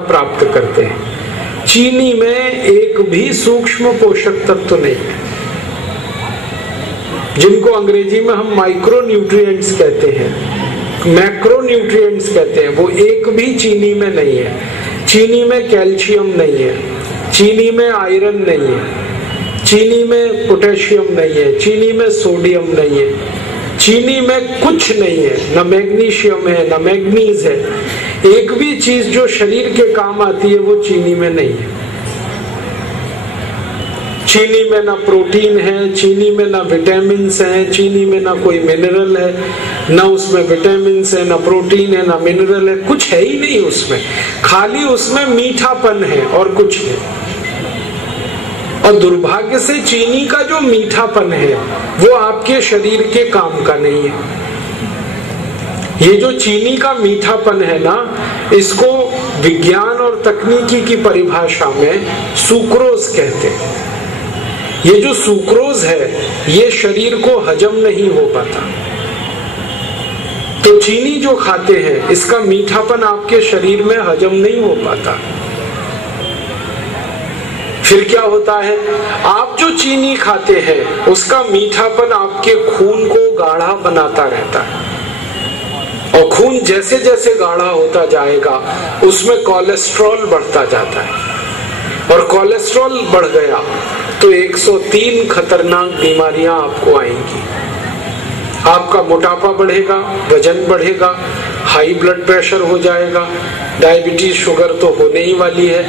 प्राप्त करते हैं। चीनी में एक भी सूक्ष्म पोषक तत्व नहीं है, जिनको अंग्रेजी में हम माइक्रो न्यूट्रिएंट्स कहते हैं, मैक्रो न्यूट्रिएंट्स कहते हैं, वो एक भी चीनी में नहीं है। चीनी में कैल्शियम नहीं है, चीनी में आयरन नहीं है, चीनी में पोटेशियम नहीं है, चीनी में सोडियम नहीं है, चीनी में कुछ नहीं है, न मैग्नीशियम है न मैग्नीज है। एक भी चीज जो शरीर के काम आती है वो चीनी में नहीं है। चीनी में ना प्रोटीन है, चीनी में ना विटामिन है, चीनी में ना कोई मिनरल है, ना उसमें विटामिन है, ना प्रोटीन है, ना मिनरल है, कुछ है ही नहीं उसमें। खाली उसमें मीठापन है और कुछ नहीं। और दुर्भाग्य से चीनी का जो मीठापन है वो आपके शरीर के काम का नहीं है। ये जो चीनी का मीठापन है ना, इसको विज्ञान और तकनीकी की परिभाषा में सुक्रोज कहते हैं। ये जो सुक्रोज है ये शरीर को हजम नहीं हो पाता। तो चीनी जो खाते हैं इसका मीठापन आपके शरीर में हजम नहीं हो पाता। फिर क्या होता है, आप जो चीनी खाते हैं उसका मीठापन आपके खून को गाढ़ा बनाता रहता है, और खून जैसे जैसे गाढ़ा होता जाएगा उसमें कोलेस्ट्रॉल बढ़ता जाता है, और कोलेस्ट्रॉल बढ़ गया तो 103 खतरनाक बीमारियां आपको आएंगी। आपका मोटापा बढ़ेगा, वजन बढ़ेगा, हाई ब्लड प्रेशर हो जाएगा, डायबिटीज शुगर तो होने ही वाली है।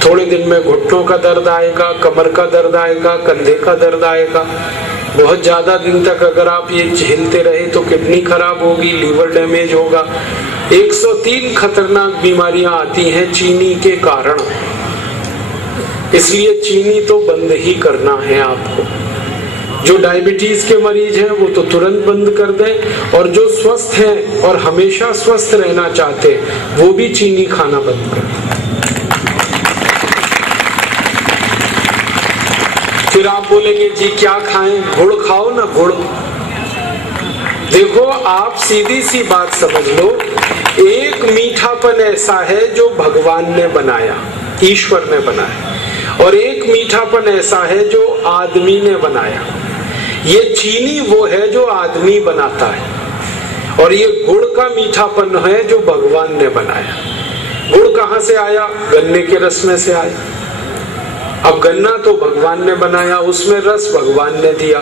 थोड़े दिन में घुटनों का दर्द आएगा, कमर का दर्द आएगा, कंधे का दर्द आएगा। बहुत ज्यादा दिन तक अगर आप ये झेलते रहे तो किडनी खराब होगी, लीवर डैमेज होगा। 103 खतरनाक बीमारियां आती हैं चीनी के कारण। इसलिए चीनी तो बंद ही करना है आपको। जो डायबिटीज के मरीज हैं वो तो तुरंत बंद कर दें, और जो स्वस्थ हैं और हमेशा स्वस्थ रहना चाहते हैं वो भी चीनी खाना बंद कर दें। फिर आप बोलेंगे जी क्या खाएं, गुड़ खाओ ना, गुड़। देखो आप सीधी सी बात समझ लो, एक मीठापन ऐसा है जो भगवान ने बनाया, ईश्वर ने बनाया, और एक मीठापन ऐसा है जो आदमी ने बनाया। ये चीनी वो है जो आदमी बनाता है, और ये गुड़ का मीठापन है जो भगवान ने बनाया। गुड़ कहाँ से आया? गन्ने के रस में से आया। अब गन्ना तो भगवान ने बनाया, उसमें रस भगवान ने दिया,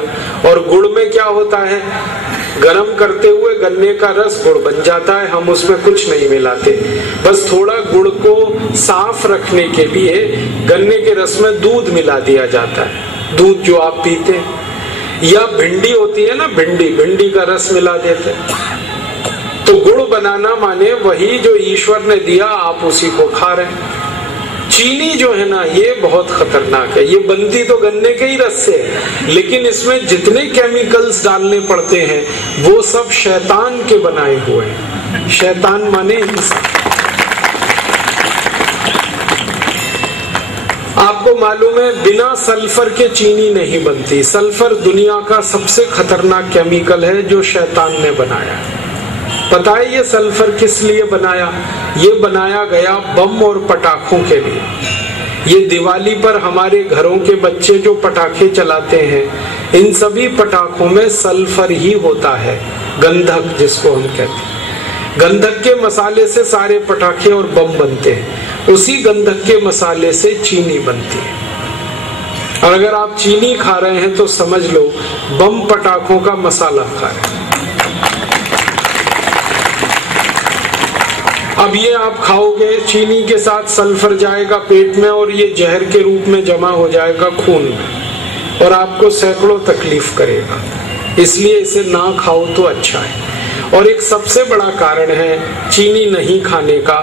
और गुड़ में क्या होता है, गरम करते हुए गन्ने का रस गुड़ बन जाता है। हम उसमें कुछ नहीं मिलाते, बस थोड़ा गुड़ को साफ रखने के लिए गन्ने के रस में दूध मिला दिया जाता है, दूध जो आप पीते हैं। या भिंडी होती है ना, भिंडी का रस मिला देते हैं। तो गुड़ बनाना माने वही जो ईश्वर ने दिया, आप उसी को खा रहे हैं। चीनी जो है ना ये बहुत खतरनाक है। ये बनती तो गन्ने के ही रस से, लेकिन इसमें जितने केमिकल्स डालने पड़ते हैं वो सब शैतान के बनाए हुए हैं। शैतान माने इंसान। आपको मालूम है बिना सल्फर के चीनी नहीं बनती। सल्फर दुनिया का सबसे खतरनाक केमिकल है जो शैतान ने बनाया। पता है ये सल्फर किस लिए बनाया? ये बनाया गया बम और पटाखों के लिए। ये दिवाली पर हमारे घरों के बच्चे जो पटाखे चलाते हैं, इन सभी पटाखों में सल्फर ही होता है, गंधक जिसको हम कहते हैं। गंधक के मसाले से सारे पटाखे और बम बनते हैं, उसी गंधक के मसाले से चीनी बनती है। और अगर आप चीनी खा रहे हैं तो समझ लो बम पटाखों का मसाला खा रहे हैं। अब ये आप खाओगे, चीनी के साथ सल्फर जाएगा पेट में और ये जहर के रूप में जमा हो जाएगा खून में, और आपको सैकड़ों तकलीफ करेगा। इसलिए इसे ना खाओ तो अच्छा है। और एक सबसे बड़ा कारण है चीनी नहीं खाने का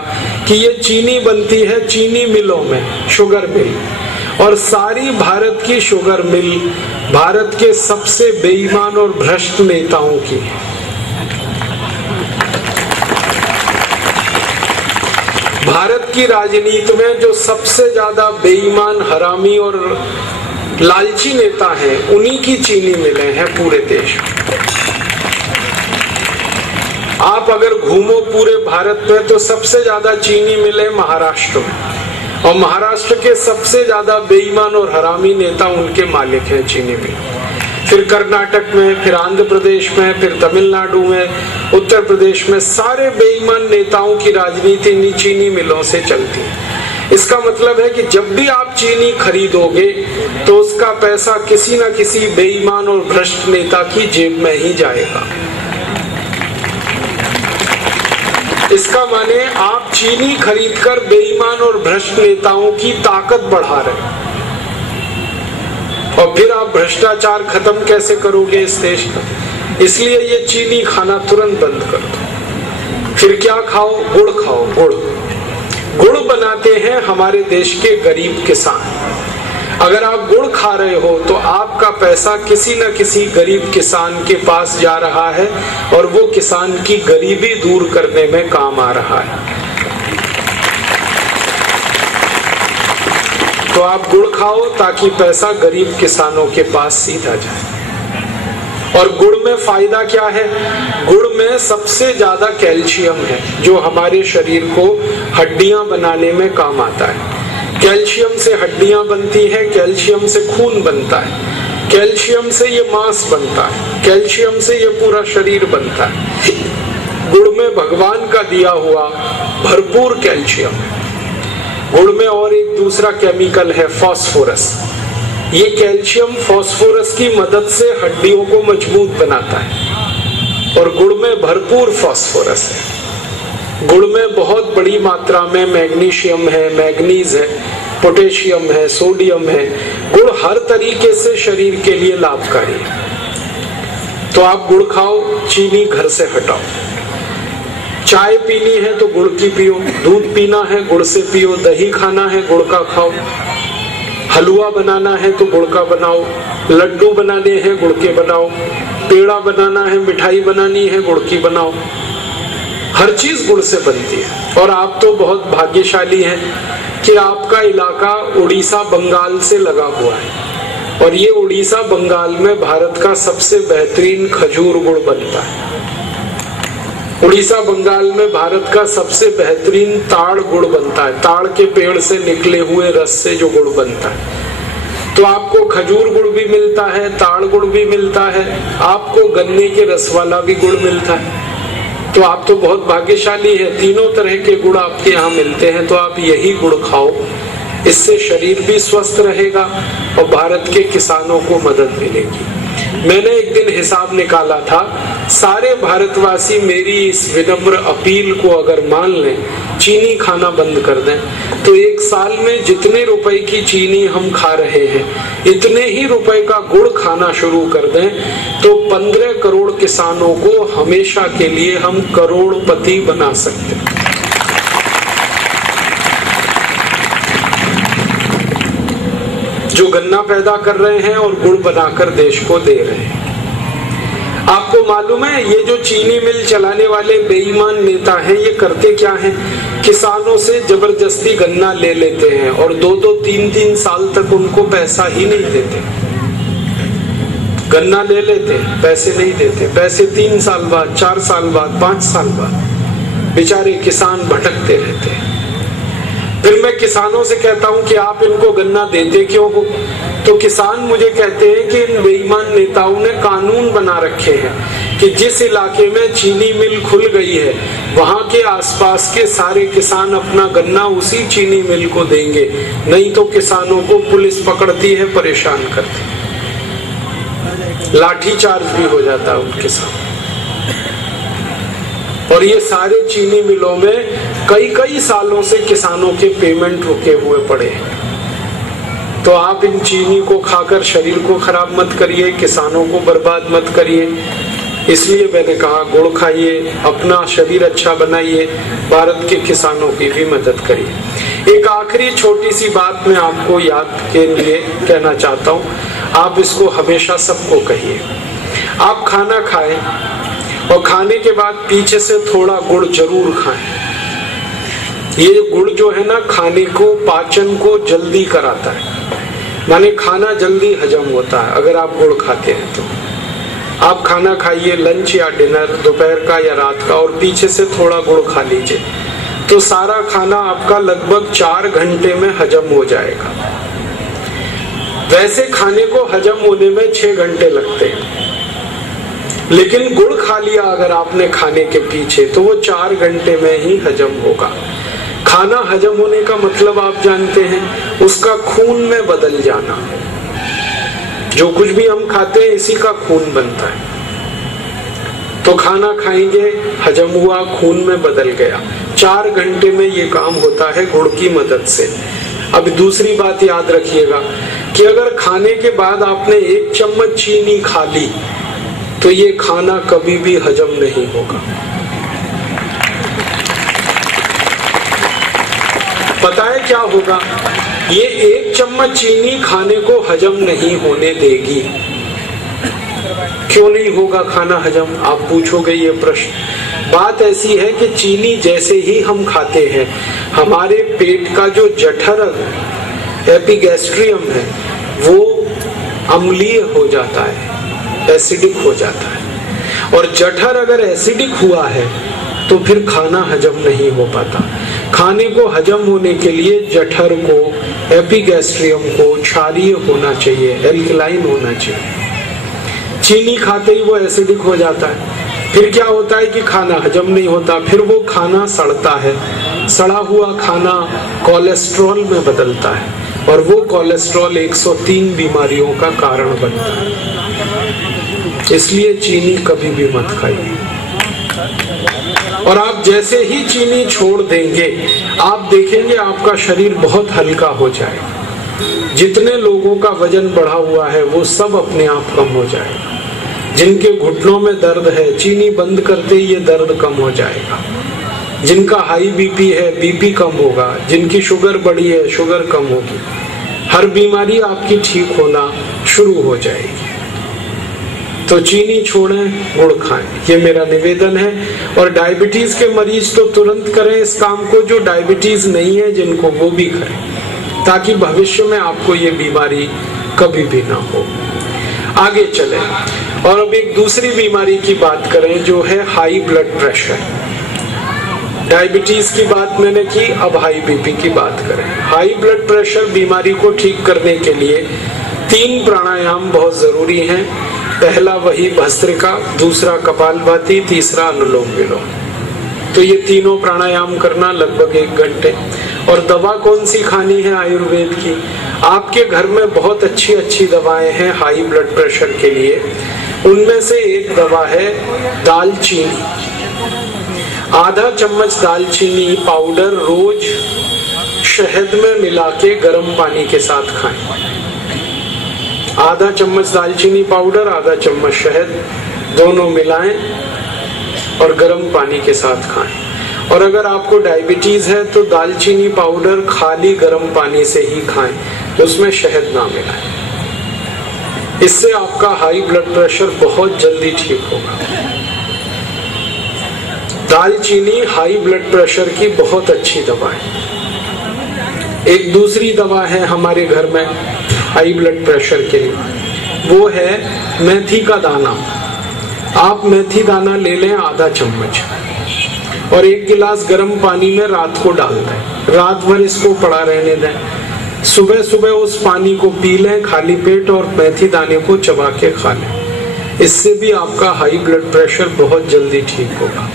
कि ये चीनी बनती है चीनी मिलों में, शुगर मिल, और सारी भारत की शुगर मिल भारत के सबसे बेईमान और भ्रष्ट नेताओं की है। भारत की राजनीति में जो सबसे ज्यादा बेईमान, हरामी और लालची नेता हैं, उन्हीं की चीनी मिलें हैं पूरे देश में। आप अगर घूमो पूरे भारत में तो सबसे ज्यादा चीनी मिले महाराष्ट्र में, और महाराष्ट्र के सबसे ज्यादा बेईमान और हरामी नेता उनके मालिक हैं चीनी मिल। फिर कर्नाटक में, फिर आंध्र प्रदेश में, फिर तमिलनाडु में, उत्तर प्रदेश में, सारे बेईमान नेताओं की राजनीति इन्हीं चीनी मिलों से चलती है। इसका मतलब है कि जब भी आप चीनी खरीदोगे तो उसका पैसा किसी न किसी बेईमान और भ्रष्ट नेता की जेब में ही जाएगा। इसका माने आप चीनी खरीदकर बेईमान और भ्रष्ट नेताओं की ताकत बढ़ा रहे हैं। और फिर आप भ्रष्टाचार खत्म कैसे करोगे इस देश का? इसलिए ये चीनी खाना तुरंत बंद कर दो। फिर क्या खाओ? गुड़ खाओ। गुड़ बनाते हैं हमारे देश के गरीब किसान। अगर आप गुड़ खा रहे हो तो आपका पैसा किसी न किसी गरीब किसान के पास जा रहा है और वो किसान की गरीबी दूर करने में काम आ रहा है। तो आप गुड़ खाओ ताकि पैसा गरीब किसानों के पास सीधा जाए। और गुड़ में फायदा क्या है? गुड़ में सबसे ज्यादा कैल्शियम है जो हमारे शरीर को हड्डियां बनाने में काम आता है। कैल्शियम से हड्डियां बनती है, कैल्शियम से खून बनता है, कैल्शियम से ये मांस बनता है, कैल्शियम से ये पूरा शरीर बनता है। गुड़ में भगवान का दिया हुआ भरपूर कैल्शियम है। गुड़ में और एक दूसरा केमिकल है फास्फोरस। ये कैल्शियम फास्फोरस की मदद से हड्डियों को मजबूत बनाता है और गुड़ में भरपूर फास्फोरस है। गुड़ में बहुत बड़ी मात्रा में मैग्नीशियम है, मैग्नीज है, पोटेशियम है, सोडियम है। गुड़ हर तरीके से शरीर के लिए लाभकारी है। तो आप गुड़ खाओ, चीनी घर से हटाओ। चाय पीनी है तो गुड़ की पियो, दूध पीना है गुड़ से पियो, दही खाना है गुड़ का खाओ, हलवा बनाना है तो गुड़ का बनाओ, लड्डू बनाने हैं गुड़ के बनाओ, पेड़ा बनाना है, मिठाई बनानी है गुड़ की बनाओ। हर चीज गुड़ से बनती है। और आप तो बहुत भाग्यशाली हैं कि आपका इलाका उड़ीसा बंगाल से लगा हुआ है और ये उड़ीसा बंगाल में भारत का सबसे बेहतरीन खजूर गुड़ बनता है। उड़ीसा बंगाल में भारत का सबसे बेहतरीन ताड़ गुड़ बनता है। ताड़ के पेड़ से निकले हुए रस से जो गुड़ बनता है। तो आपको खजूर गुड़ भी मिलता है, ताड़ गुड़ भी मिलता है, आपको गन्ने के रस वाला भी गुड़ मिलता है। तो आप तो बहुत भाग्यशाली है, तीनों तरह के गुड़ आपके यहाँ मिलते हैं। तो आप यही गुड़ खाओ, इससे शरीर भी स्वस्थ रहेगा और भारत के किसानों को मदद मिलेगी। मैंने एक दिन हिसाब निकाला था, सारे भारतवासी मेरी इस विनम्र अपील को अगर मान लें, चीनी खाना बंद कर दें, तो एक साल में जितने रुपए की चीनी हम खा रहे हैं इतने ही रुपए का गुड़ खाना शुरू कर दें तो 15 करोड़ किसानों को हमेशा के लिए हम करोड़पति बना सकते हैं। जो गन्ना पैदा कर रहे हैं और गुड़ बनाकर देश को दे रहे हैं। आपको मालूम है ये जो चीनी मिल चलाने वाले बेईमान नेता हैं, ये करते क्या हैं? किसानों से जबरदस्ती गन्ना ले लेते हैं और 2-2, 3-3 साल तक उनको पैसा ही नहीं देते। गन्ना ले लेते, पैसे नहीं देते, पैसे 3 साल बाद, 4 साल बाद, 5 साल बाद बेचारे किसान भटकते रहते हैं। फिर मैं किसानों से कहता हूं कि आप इनको गन्ना देते क्यों हो? तो किसान मुझे कहते हैं कि इन बेईमान नेताओं ने कानून बना रखे हैं कि जिस इलाके में चीनी मिल खुल गई है वहां के आसपास के सारे किसान अपना गन्ना उसी चीनी मिल को देंगे, नहीं तो किसानों को पुलिस पकड़ती है, परेशान करती है, लाठी चार्ज भी हो जाता है उनके साथ। और ये सारे चीनी मिलों में कई सालों से किसानों के पेमेंट रुके हुए पड़े हैं। तो आप इन चीनी को खाकर शरीर को खराब मत करिए, किसानों को बर्बाद मत करिए। इसलिए मैंने कहा गुड़ खाइए, अपना शरीर अच्छा बनाइए, भारत के किसानों की भी मदद करिए। एक आखिरी छोटी सी बात मैं आपको याद के लिए कहना चाहता हूँ, आप इसको हमेशा सबको कहिए। आप खाना खाएं और खाने के बाद पीछे से थोड़ा गुड़ जरूर खाएं। ये गुड़ जो है ना, खाने को, पाचन को जल्दी कराता है, माने खाना जल्दी हजम होता है अगर आप गुड़ खाते हैं तो। आप खाना खाइए, लंच या डिनर, दोपहर का या रात का, और पीछे से थोड़ा गुड़ खा लीजिए, तो सारा खाना आपका लगभग 4 घंटे में हजम हो जाएगा। वैसे खाने को हजम होने में 6 घंटे लगते हैं, लेकिन गुड़ खा लिया अगर आपने खाने के पीछे, तो वो 4 घंटे में ही हजम होगा। खाना हजम होने का मतलब आप जानते हैं, उसका खून में बदल जाना। जो कुछ भी हम खाते हैं इसी का खून बनता है। तो खाना खाएंगे, हजम हुआ, खून में बदल गया, 4 घंटे में ये काम होता है गुड़ की मदद से। अब दूसरी बात याद रखिएगा कि अगर खाने के बाद आपने 1 चम्मच चीनी खा ली तो ये खाना कभी भी हजम नहीं होगा। पता है क्या होगा? ये 1 चम्मच चीनी खाने को हजम नहीं होने देगी। क्यों नहीं होगा खाना हजम, आप पूछोगे ये प्रश्न। बात ऐसी है कि चीनी जैसे ही हम खाते हैं, हमारे पेट का जो जठर एपिगैस्ट्रियम है वो अम्लीय हो जाता है, एसिडिक हो जाता है। और जठर अगर एसिडिक हुआ है तो फिर खाना हजम नहीं हो पाता। खाने को हजम होने के लिए जठर को, एपिगैस्ट्रियम को क्षारीय होना चाहिए, एल्कलाइन होना चाहिए। चीनी खाते ही वो एसिडिक हो जाता है, फिर क्या होता है कि खाना हजम नहीं होता, फिर वो खाना सड़ता है, सड़ा हुआ खाना कोलेस्ट्रॉल में बदलता है, और वो कोलेस्ट्रॉल 103 बीमारियों का कारण बनता है। इसलिए चीनी कभी भी मत खाइए। और आप जैसे ही चीनी छोड़ देंगे, आप देखेंगे आपका शरीर बहुत हल्का हो जाएगा। जितने लोगों का वजन बढ़ा हुआ है वो सब अपने आप कम हो जाएगा। जिनके घुटनों में दर्द है, चीनी बंद करते ही ये दर्द कम हो जाएगा। जिनका हाई बीपी है, बीपी कम होगा। जिनकी शुगर बढ़ी है, शुगर कम होगी। हर बीमारी आपकी ठीक होना शुरू हो जाएगी। तो चीनी छोड़ें, गुड़ खाएं, ये मेरा निवेदन है। और डायबिटीज के मरीज तो तुरंत करें इस काम को, जो डायबिटीज नहीं है जिनको, वो भी करें, ताकि भविष्य में आपको ये बीमारी कभी भी ना हो। आगे चलें और अब एक दूसरी बीमारी की बात करें, जो है हाई ब्लड प्रेशर। डायबिटीज की बात मैंने की, अब हाई बीपी की बात करें। हाई ब्लड प्रेशर बीमारी को ठीक करने के लिए 3 प्राणायाम बहुत जरूरी हैं। पहला वही भस्त्रिका, दूसरा कपालभाति, तीसरा अनुलोम विलोम। तो ये तीनों प्राणायाम करना लगभग 1 घंटे। और दवा कौन सी खानी है आयुर्वेद की? आपके घर में बहुत अच्छी अच्छी दवाएं हैं हाई ब्लड प्रेशर के लिए। उनमें से एक दवा है दालचीनी। आधा चम्मच दालचीनी पाउडर रोज शहद में मिला के गर्म पानी के साथ खाएं। आधा चम्मच दालचीनी पाउडर, आधा चम्मच शहद, दोनों मिलाएं और गर्म पानी के साथ खाएं। और अगर आपको डायबिटीज है तो दालचीनी पाउडर खाली गर्म पानी से ही खाएं, तो उसमें शहद ना मिलाएं। इससे आपका हाई ब्लड प्रेशर बहुत जल्दी ठीक होगा। दालचीनी हाई ब्लड प्रेशर की बहुत अच्छी दवा है। एक दूसरी दवा है हमारे घर में हाई ब्लड प्रेशर के लिए, वो है मेथी का दाना। आप मेथी दाना ले लें आधा चम्मच और 1 गिलास गर्म पानी में रात को डाल दें। रात भर इसको पड़ा रहने दें। सुबह सुबह उस पानी को पी लें खाली पेट और मेथी दाने को चबा के खा लें। इससे भी आपका हाई ब्लड प्रेशर बहुत जल्दी ठीक होगा।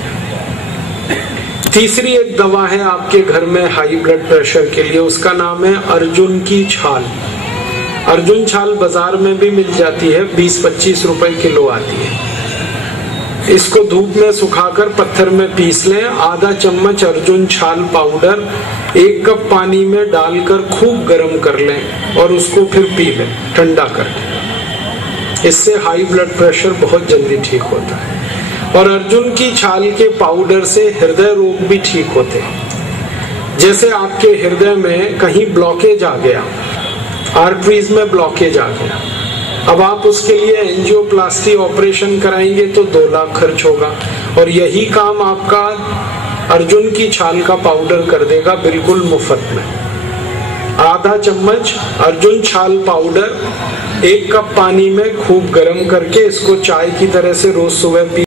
तीसरी एक दवा है आपके घर में हाई ब्लड प्रेशर के लिए, उसका नाम है अर्जुन की छाल। अर्जुन छाल बाजार में भी मिल जाती है, 20-25 रुपए किलो आती है। इसको धूप में सुखाकर पत्थर में पीस लें। आधा चम्मच अर्जुन छाल पाउडर 1 कप पानी में डालकर खूब गर्म कर लें और उसको फिर पी लें ठंडा करके। इससे हाई ब्लड प्रेशर बहुत जल्दी ठीक होता है। और अर्जुन की छाल के पाउडर से हृदय रोग भी ठीक होते हैं। जैसे आपके हृदय में कहीं ब्लॉकेज आ गया, आर्टरीज में ब्लॉकेज आ गया, अब आप उसके लिए एंजियोप्लास्टी ऑपरेशन कराएंगे तो 2 लाख खर्च होगा, और यही काम आपका अर्जुन की छाल का पाउडर कर देगा बिल्कुल मुफ्त में। आधा चम्मच अर्जुन छाल पाउडर 1 कप पानी में खूब गर्म करके इसको चाय की तरह से रोज सुबह पी